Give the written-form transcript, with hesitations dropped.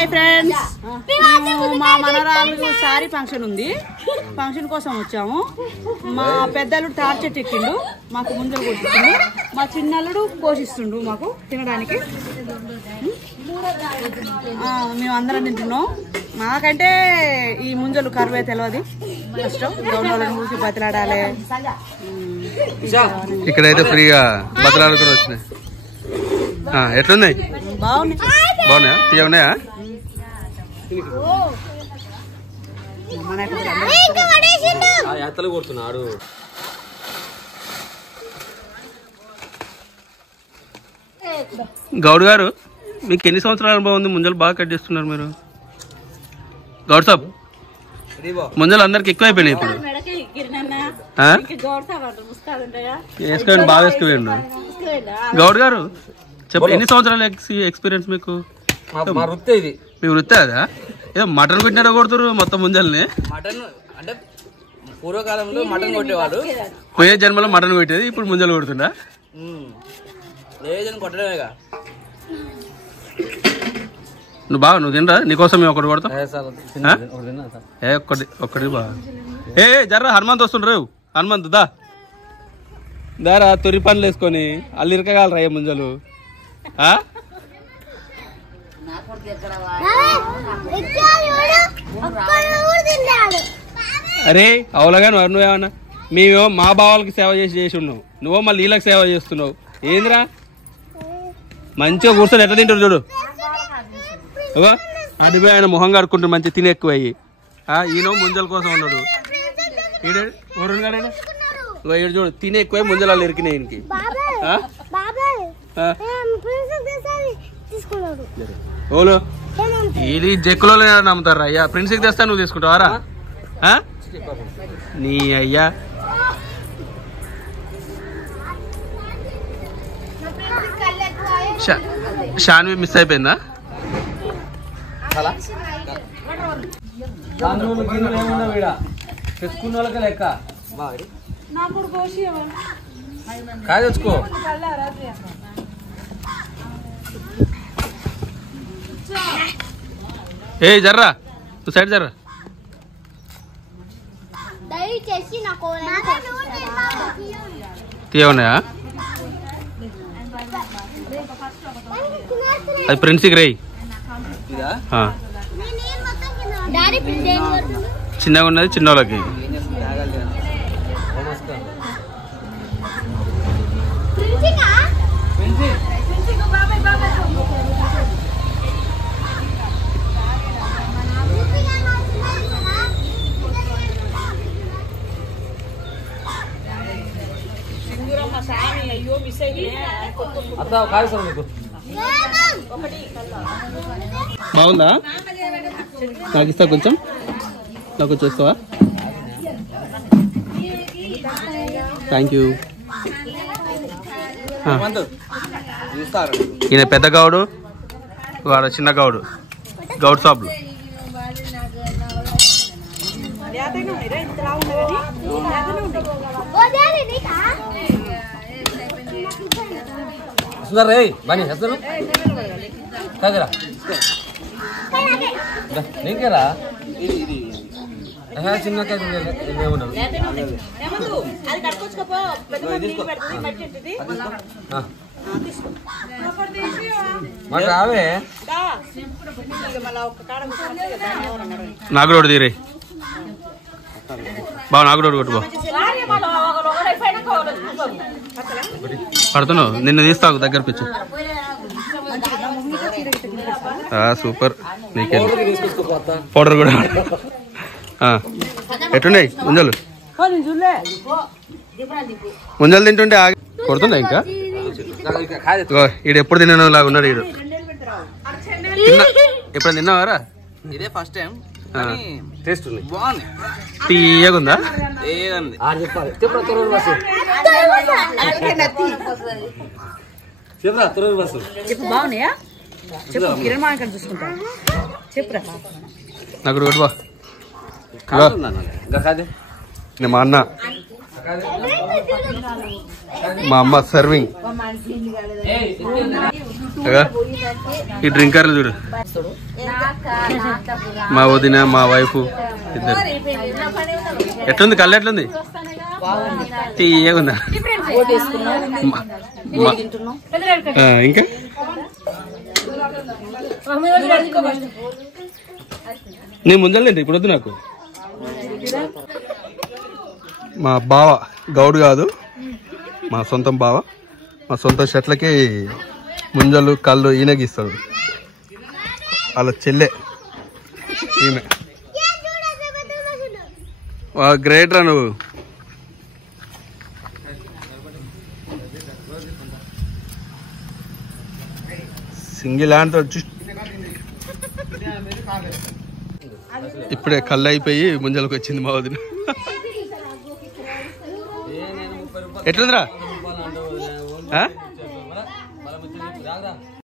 Hi friends, మా మనరాలు sorry function ఉంది, function కోసం వచ్చాము. మా పెద్దలుడు తాటి చెట్టు ఎక్కిండు, మాకు ముంజలు కొట్టిండు. మా చిన్నల్లుడు పోషిస్తుండు మాకు తినడానికి. మేమందరం తింటున్నాం. మాకంటే ఈ ముంజలు కరువే తెలియదు, కష్టం. గౌరవాలను ఊరికి బతిలాడాలి. ఇక్కడైతే ఫ్రీగా బతలాడుకుని వచ్చినాయి. ఎట్లున్నాయి? బాగున్నాయా? తీయన్నాయా? కొడుతున్నాడు. గౌడ్ గారు, మీకు ఎన్ని సంవత్సరాల అనుభవం ఉంది? ముంజలు బాగా కట్ చేస్తున్నారు మీరు. గౌడ్ సాబ్, ముంజలు అందరికి ఎక్కువ అయిపోయినాయి ఇప్పుడు. వేసుకోండి, బాగా వేసుకోండి. గౌడ్ గారు చెప్పండి, ఎన్ని సంవత్సరాల ఎక్స్పీరియన్స్ మీకు? మీ వృత్తి అదా? ఏదో మటన్ కొట్టినట్టు కొడుతురు మొత్తం ముంజల్ని. మటన్ అంటే పూర్వకాలంలో మటన్ కొట్టేవాడు, పోయే జన్మలో మటన్ కొట్టేది, ఇప్పుడు ముంజలు కొడుతుందా? కొట్టడమేగా. నువ్వు తినరా? నీకోసం మేము ఒకటి కొడతాం. ఒక్కటి బాగా. జర్రా, హనుమంత్ వస్తుండ్రు. హనుమంత్ దారా తొరి పనులు వేసుకొని అల్లు ఇరకగలరా ఏ ముంజలు? అరే అవులగా నువ్వేమన్నా, మేమేమో మా బావాలకి సేవ చేసి ఉన్నావు, నువ్వో మళ్ళీ వీళ్ళకి సేవ చేస్తున్నావు. ఏందిరా? మంచిగా కూర్చొని ఎట్లా తింటారు చూడు. అడిపోయి ఆయన మొహం కడుక్కుంటారు, మంచిగా తిని ఎక్కువ అయ్యి. ఈయన ముంజల కోసం ఉన్నాడు. ఈడు చూడు, తిని ఎక్కువ ముంజలు ఇరికినాయి ఈయనకి. ఓలో ఇది జక్కులో నమ్ముతారా? అయ్యా ప్రిన్స్కి తెస్తా, నువ్వు తీసుకుంటావారా? నీ అయ్యా షాన్వి మిస్ అయిపోయిందా? తెచ్చుకున్న వాళ్ళకి లెక్క కాయ తెచ్చుకో. ఏ జర్రా, నువ్వు సైడ్ జర్రా. తీయన్నాయా? అది ప్రిన్స్కి రేయ్. చిన్నగా ఉన్నది చిన్నోళ్ళకి. బాగుందా? నాకు ఇస్తా, కొంచెం నాకు చూస్తావా? Thank you. ఈయన పెద్ద గౌడు, వాడు చిన్న గౌడు. గౌడ్ సాబ్లు. నీకేరా చిన్న రావే. నాకు రోడ్డు తీరే బావ, నాకు రోడ్డు కొట్టు బావ. పడుతున్నావు, నిన్ను తీస్తావు దగ్గర పిచ్చు. సూపర్. నీకే పౌడర్ కూడా. ఎట్టున్నాయి ముంజలు? ముంజలు తింటుంటే కొడుతున్నా ఇంకా. ఈడు ఎప్పుడు తిన్నాను లాగా ఉన్నాడు ఈడు. ఎప్పుడు తిన్నావారా? ఇదే ఫస్ట్ టైం. టేస్ట్ ఉంది, తీయగుందా? బాగున్నాయా? చెప్పు, కిరణ్ మామ చూసుకుంటా. చెప్పురా. నాకు కొట్టు బా. మా అన్న, మా అమ్మ సర్వింగ్. ఈ డ్రింకర్లు చూడు, మా వదిన మా వైఫ్ ఇద్దరు. ఎట్లుంది కళ్ళు, ఎట్లుంది? తీయగుందా? ఇంకా నీ ముందలేండి ఇప్పుడు వద్దు నాకు. మా బావ గౌడ్ కాదు, మా సొంతం బావ. మా సొంత షర్ట్లకి ముంజలు కళ్ళు ఈయనగిస్తాడు. వాళ్ళ చెల్లె ఈమె. గ్రేట్ రా నువ్వు. సింగిల్ హ్యాండ్ వచ్చి ఇప్పుడే కళ్ళు అయిపోయి ముంజలకు వచ్చింది మా వదిన. ఎట్లుందిరా?